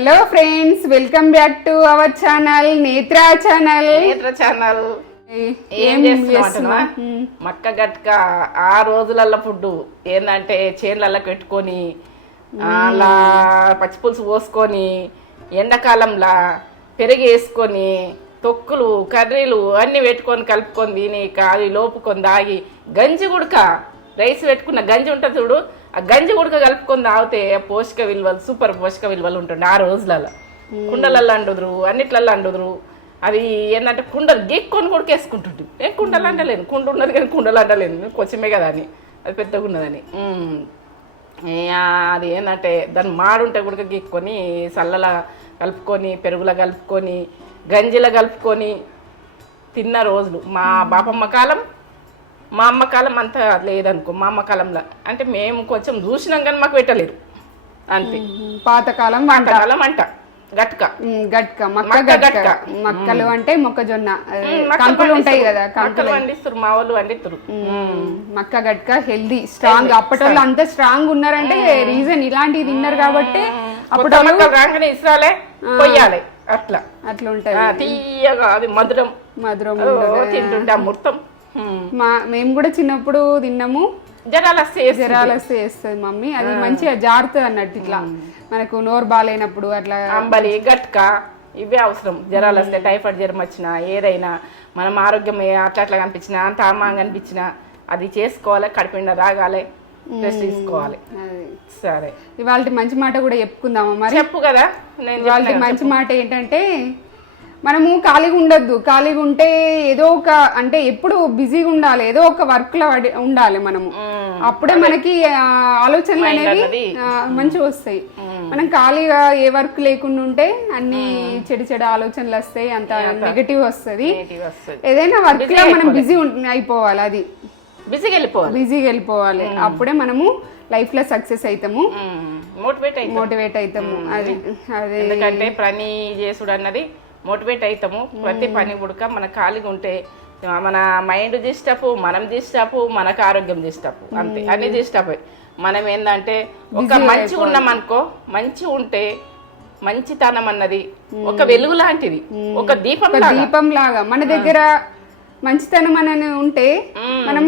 Hello friends, welcome back to our channel నేత్ర channel. ఏం చేస్తున్నా మక్క గట్క ఆ రోజులల్లో ఫుడ్ ఏంటంటే చేన్లల్లో పెట్టుకొని అలా పచ్చిపులుసు పోసుకొని ఎండాకాలంలో పెరిగి వేసుకొని తొక్కులు కర్రీలు అన్నీ పెట్టుకొని కలుపుకొని తిని అది లోపుకొని దాగి గంజి గుడక రైస్ పెట్టుకున్న గంజి ఉంటుంది చూడు, ఆ గంజి గుడక కలుపుకొని తాగితే పోషక విలువలు సూపర్ పోషక విలువలు ఉంటుండే ఆ రోజులలో. కుండలల్లో అండుదురు, అన్నిట్లల్లో అండుదురు. అది ఏంటంటే కుండలు గీక్కొని కూడా వేసుకుంటుంటే ఏం కుండలు అంటలేను, కుండ ఉన్నది కానీ కుండలు అంటలేదు, కొంచెమే కదా అని, అది పెద్దగా ఉన్నదని. అది ఏంటంటే దాన్ని మాడుంటే కూడా గీక్కొని చల్లలా కలుపుకొని పెరుగులా కలుపుకొని గంజిలా కలుపుకొని తిన్న రోజులు. మా బాపమ్మ కాలం మా అమ్మ కాలం అంతా లేదనుకో. మా అమ్మ కాలంలో అంటే మేము కొంచెం చూసినాం కానీ మాకు పెట్టలేరు అంతే. పాతకాలం అంట గట్క గట్క మక్కలు అంటే మొక్కజొన్న కంకులు ఉంటాయి కదా, కంకులు వండిస్తారు మా వాళ్ళు వండిస్తారు. మక్క గట్క హెల్దీ స్ట్రాంగ్. అప్పటి వాళ్ళు అంత స్ట్రాంగ్ ఉన్నారంటే రీజన్ ఇలాంటివి తిన్నారు కాబట్టి. అప్పుడు రాగానే ఇస్రాలే పొయ్యాలి, అట్లా ఉంటది తీయగా. అది మధురం తింటుంటే అమృతం. మేము కూడా చిన్నప్పుడు తిన్నాము. జరాలు వస్తే వేస్తుంది మమ్మీ, అది మంచిగా జారుతుంది అన్నట్టు. ఇట్లా మనకు నోరు బాగాలేనప్పుడు అట్లా అంబలి గట్క ఇవే అవసరం. జ్వరాలు వస్తే టైఫాయిడ్ జ్వరం వచ్చినా ఏదైనా మనం ఆరోగ్యం అట్లా కనిపించినా అంత ఆమాంగా అనిపించినా అది చేసుకోవాలి, కడిపిండ తాగాలి, రెస్ట్ తీసుకోవాలి. సరే, ఇవాళ మంచి మాట కూడా చెప్పుకుందామా మరి? చెప్పు కదా. నేను ఇవాళ మంచి మాట ఏంటంటే, మనము ఖాళీగా ఉండొద్దు. ఖాళీగా ఉంటే ఏదో ఒక అంటే ఎప్పుడు బిజీగా ఉండాలి, ఏదో ఒక వర్క్ లో ఉండాలి మనము. అప్పుడే మనకి ఆలోచనలు అనేవి మంచిగా వస్తాయి. మనం ఖాళీగా ఏ వర్క్ లేకుండా ఉంటే అన్ని చెడు ఆలోచనలు వస్తాయి, అంత నెగటివ్ వస్తుంది. ఏదైనా వర్క్ లో మనం బిజీ అయిపోవాలి, అది బిజీగా వెళ్ళిపోవాలి. అప్పుడే మనము లైఫ్ లో సక్సెస్ అవుతాము, మోటివేట్ అవుతాము. అది ఎందుకంటే పని చేసుడు అన్నది మోటివేట్ అవుతాము. ప్రతి పని ఉడక మన ఖాళీగా ఉంటే మన మైండ్ డిస్టర్బ్, మనం డిస్టర్బ్, మనకు ఆరోగ్యం డిస్టర్బ్, అంతే అన్ని డిస్టర్బ్. మనం ఏంటంటే ఒక మంచి ఉన్నాం అనుకో, మంచి ఉంటే మంచితనం అన్నది ఒక వెలుగు లాంటిది, ఒక దీపం లాగా మన దగ్గర మంచితనం అని ఉంటే మనం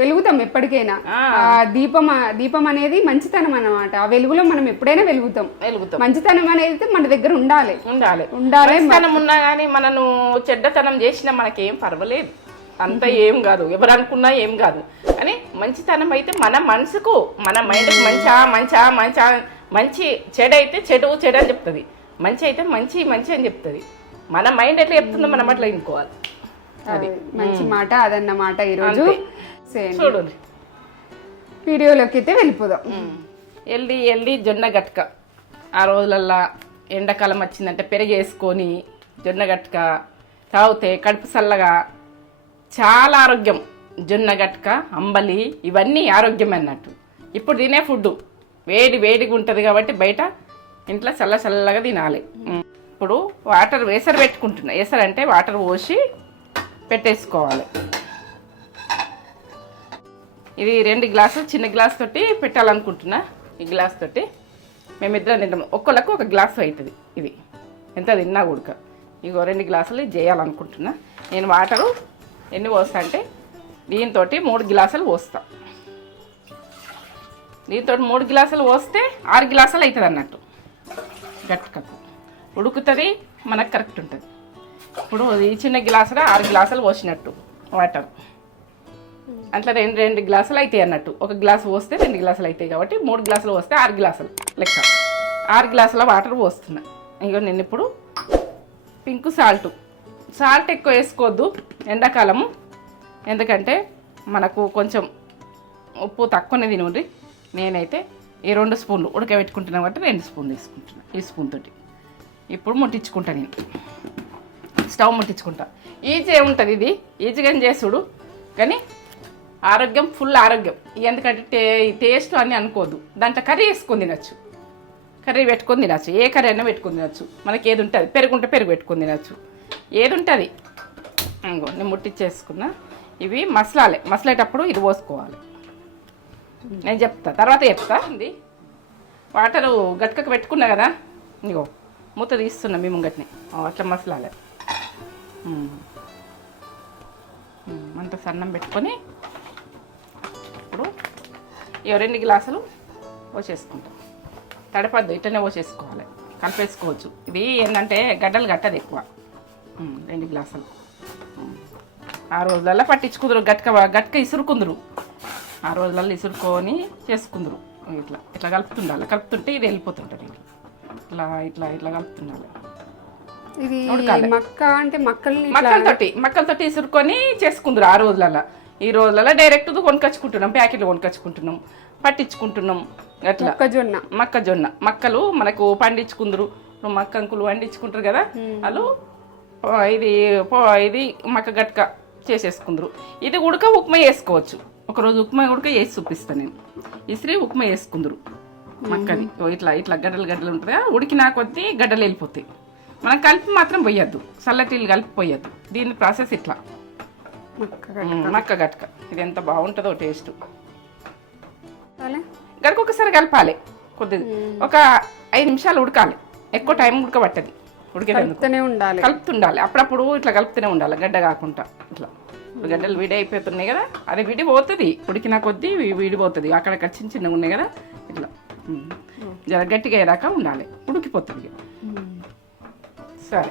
వెలుగుతాం ఎప్పటికైనా. దీపం అనేది మంచితనం అన్నమాట. ఆ వెలుగులో మనం ఎప్పుడైనా వెలుగుతాం. మంచితనం అనేది మన దగ్గర ఉండాలి. మంచితనం ఉన్నా కానీ మనను చెడ్డతనం చేసినా మనకేం పర్వాలేదు, అంత ఏం కాదు, ఎవరు అనుకున్నా ఏం కాదు. కానీ మంచితనం అయితే మన మనసుకు, మన మైండ్కి మంచి చెడు అయితే చెడు అని చెప్తుంది, మంచి అయితే మంచి అని చెప్తుంది. మన మైండ్ ఎట్లా చెప్తుందో మనం అట్లా ఇంకోవాలి. అది మంచి మాట, అదన్నమాట ఈరోజు. చూడండి, వీడియోలోకి అయితే వెళ్ళిపోదాం. ఎల్లి జొన్న గట్క. ఆ రోజులల్లా ఎండాకాలం వచ్చిందంటే పెరిగేసుకొని జొన్న గట్క తాగితే కడుపు చల్లగా చాలా ఆరోగ్యం. జొన్న గట్క, అంబలి ఇవన్నీ ఆరోగ్యం అన్నట్టు. ఇప్పుడు తినే ఫుడ్ వేడిగా ఉంటుంది కాబట్టి బయట ఇంట్లో చల్లగా తినాలి. ఇప్పుడు వాటర్ వేసరి పెట్టుకుంటున్నా. వేసరి అంటే వాటర్ పోసి పెట్టేసుకోవాలి. ఇది 2 గ్లాసులు చిన్న గ్లాస్ తోటి పెట్టాలనుకుంటున్నా. ఈ గ్లాస్ తోటి మేమిద్దరం తింటాము, ఒక్కళ్ళకు ఒక గ్లాసు అవుతుంది. ఇది ఎంత తిన్నా ఉడక. ఇగో 2 గ్లాసులు ఇది చేయాలనుకుంటున్నా. నేను వాటరు ఎన్ని పోస్తా అంటే దీంతో 3 గ్లాసులు పోస్తా. దీంతో 3 గ్లాసులు పోస్తే 6 గ్లాసులు అవుతుంది అన్నట్టు. గట్కకు ఉడుకుతుంది, మనకు కరెక్ట్ ఉంటుంది. ఇప్పుడు ఈ చిన్న గ్లాసులో 6 గ్లాసులు పోసినట్టు వాటర్. అట్లా 2 గ్లాసులు అవుతాయి అన్నట్టు. ఒక గ్లాసు పోస్తే 2 గ్లాసులు అవుతాయి కాబట్టి 3 గ్లాసులు పోస్తే 6 గ్లాసులు లెక్క. 6 గ్లాసుల వాటర్ పోస్తున్నా. ఇంకో నేను ఇప్పుడు పింక్ సాల్ట్ ఎక్కువ వేసుకోవద్దు ఎండాకాలము, ఎందుకంటే మనకు కొంచెం ఉప్పు తక్కువనే తినండి. నేనైతే ఈ 2 స్పూన్లు ఉడకబెట్టుకుంటున్నా కాబట్టి 2 స్పూన్లు తీసుకుంటున్నా. ఈ స్పూన్ తోటి ఇప్పుడు ముట్టించుకుంటా. నేను స్టవ్ ముట్టించుకుంటా. ఈజీ ఉంటుంది, ఇది ఈజీగా చేసుడు, కానీ ఆరోగ్యం ఫుల్ ఆరోగ్యం. ఎందుకంటే టేస్ట్ అని అనుకోవద్దు. దాంట్లో కర్రీ వేసుకొని తినచ్చు, కర్రీ పెట్టుకొని తినచ్చు, ఏ కర్రీ అయినా పెట్టుకొని తినచ్చు. మనకి ఏది ఉంటుంది, పెరుగుంటే పెరుగు పెట్టుకొని తినచ్చు, ఏది ఉంటుంది. ఇంకో నేను ముట్టించేసుకున్నా. ఇవి మసలేటప్పుడు ఇది పోసుకోవాలి. నేను తర్వాత చెప్తా. ఇది వాటరు గట్కకు పెట్టుకున్నా కదా, ఇగో మూత తీస్తున్నాం మీ ముంగట్ని అట్లా మసలాలి. అంత సన్నం పెట్టుకొని ఇప్పుడు 2 గ్లాసులు పోసేసుకుంటాం. తడపద్దు, ఇట్లనే పోసేసుకోవాలి, కలిపేసుకోవచ్చు. ఇది ఏంటంటే గడ్డలు కట్టదు ఎక్కువ. 2 గ్లాసులు ఆ రోజులలో పట్టించుకుందరు, గట్క ఇసురుకుందరు. ఆ రోజులలో ఇసురుకొని చేసుకుందరు. ఇట్లా ఇట్లా కలుపుతుండాలి, కలుపుతుంటే ఇది వెళ్ళిపోతుంటుంది. ఇట్లా ఇట్లా ఇట్లా కలుపుతుండాలి. ఇది మక్క అంటే మక్కలతోటి ఇసురుకొని చేసుకుందరు ఆ రోజులలో. ఈ రోజులలో డైరెక్ట్ కొనుకొచ్చుకుంటున్నాం, ప్యాకెట్లు కొనుకొచ్చుకుంటున్నాం, పట్టించుకుంటున్నాం. అట్లా మొక్కజొన్న మక్కలు మనకు పండించుకుందరు. మక్కంకులు పండించుకుంటారు కదా, వాళ్ళు ఇది మక్క గట్క చేసేసుకుందరు. ఇది ఉడక ఉప్మా వేసుకోవచ్చు. ఒకరోజు ఉప్మా ఉడక వేసి చూపిస్తాను నేను. ఇసిరి ఉప్మా వేసుకుందరు మక్కని. ఇట్లా ఇట్లా గడ్డలు గడ్డలు ఉంటుంది కదా, ఉడికినా కొద్దీ గడ్డలు వెళ్ళిపోతాయి. మనం కలిపి మాత్రం పోయొద్దు, చల్లటీలు కలిపి పోయొద్దు. దీని ప్రాసెస్ ఇట్లా మక్క గట్క. ఇది ఎంత బాగుంటుందో టేస్ట్. గడక ఒకసారి కలపాలి, కొద్దిగా ఒక 5 నిమిషాలు ఉడకాలి. ఎక్కువ టైం ఉడకబట్టది, ఉడికేటప్పుడు ఉండాలి, కలుపుతుండాలి. అప్పుడప్పుడు ఇట్లా కలుపుతూనే ఉండాలి, గడ్డ కాకుండా. ఇట్లా గడ్డలు విడి అయిపోతున్నాయి కదా, అది విడిపోతుంది. ఉడికిన కొద్దీ విడిపోతుంది. అక్కడక్కడ చిన్న చిన్నగా ఉన్నాయి కదా, ఇట్లా జర గట్టిగా అయ్యాక ఉండాలి, ఉడికిపోతుంది. సరే,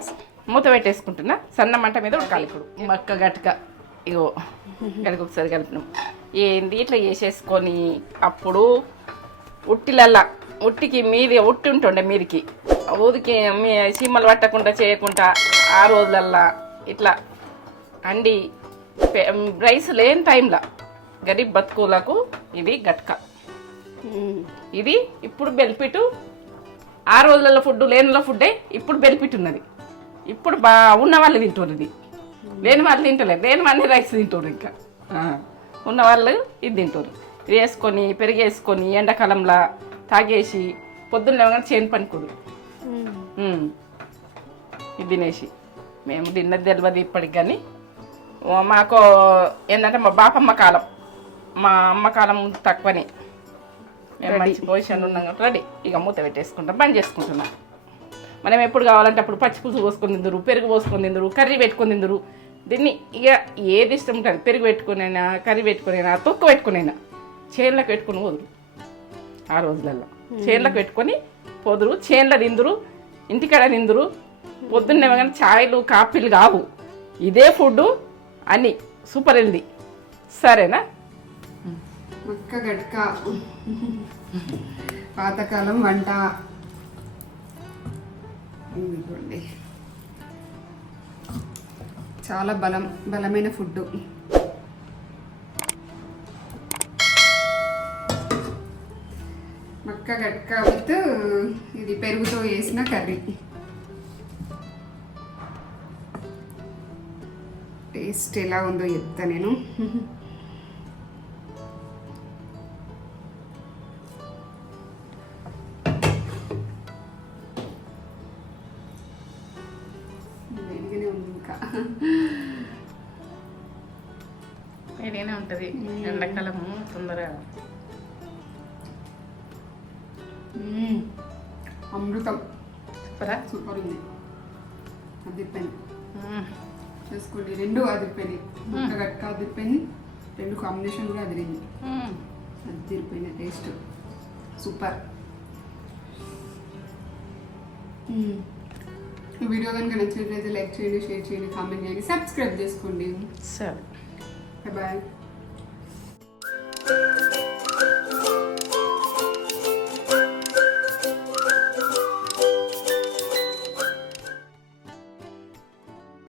మూత పెట్టేసుకుంటున్నా. సన్న మంట మీద ఉడకాలి. ఇప్పుడు మక్క గట్క ఇగో గడక ఒకసారి కలిపినాం. ఏంది ఇట్లా చేసేసుకొని అప్పుడు ఉట్టికి మీది ఉట్టి ఉంటుండే మీదికి ఊదికి మీ సీమలు పట్టకుండా చేయకుండా ఆ రోజులల్లా ఇట్లా అండి రైస్ లేని టైంలో గరీబ్ బతుకులకు ఇది గట్క. ఇది ఇప్పుడు బెనిఫిట్. ఆ రోజులలో ఫుడ్ లేనిలో ఫుడ్డే ఇప్పుడు బెనిఫిట్ ఉన్నది. ఇప్పుడు ఉన్న వాళ్ళు తింటారు, ఇది లేని వాళ్ళు తింటలేరు. లేని వాళ్ళు రైస్ తింటారు, ఇంకా ఉన్న వాళ్ళు ఇది తింటారు. ఇది వేసుకొని పెరుగు వేసుకొని ఎండాకాలంలో తాగేసి పొద్దున్న లేవగానే చేను పనికోదు. ఇది తినేసి మేము తిన్నది తెలియదు ఇప్పటికి. కానీ మాకు ఏంటంటే మా బాపమ్మ కాలం, మా అమ్మ కాలం తక్కువనే. మేము మంచి పొజిషన్ ఉన్నాం కాబట్టి రెడీ. ఇక మూత పెట్టేసుకుంటాం, బంద్ చేసుకుంటున్నాం. మనం ఎప్పుడు కావాలంటే అప్పుడు పచ్చిపులుసు పోసుకొని తిందరు, పెరుగు పోసుకొని తిందరు, కర్రీ పెట్టుకొని తిందరు. దీన్ని ఇక ఏది ఇష్టం ఉంటుంది, పెరుగు పెట్టుకునైనా, కర్రీ పెట్టుకునైనా, తొక్కు పెట్టుకునైనా చేన్లకు పెట్టుకుని పోదురు. ఆ రోజులలో చేన్లకు పెట్టుకొని పోదురు, చేన్ల తిందురు, ఇంటికాడ తిందురు. పొద్దున్నే కానీ ఛాయలు కాఫీలు కావు, ఇదే ఫుడ్ అని సూపర్ హెల్దీ. సరేనా? మక్క గట్క పాతకాలం వంట. చాలా బలమైన ఫుడ్. మక్క గట్క విత్ ఇది పెరుగుతో వేసిన కర్రీ. టేస్ట్ ఎలా ఉందో చెప్తా నేను. ఏదైనా ఉంటుంది ఎండాకాలము తొందరగా. అమృతం. సూపర్ ఉంది. అదిరిపోయింది, చూసుకోండి. 2 అదిరిపోయినాయి. ముక్క గట్క అదిరిపోయింది, 2 కాంబినేషన్ కూడా అదిరింది. అదిరిపోయిన టేస్ట్ సూపర్. ఈ వీడియో కనుక నచ్చినట్లయితే లైక్ చేయండి, షేర్ చేయండి, కామెంట్ చేయండి, సబ్స్క్రైబ్ చేసుకోండి. సరే, బాయ్.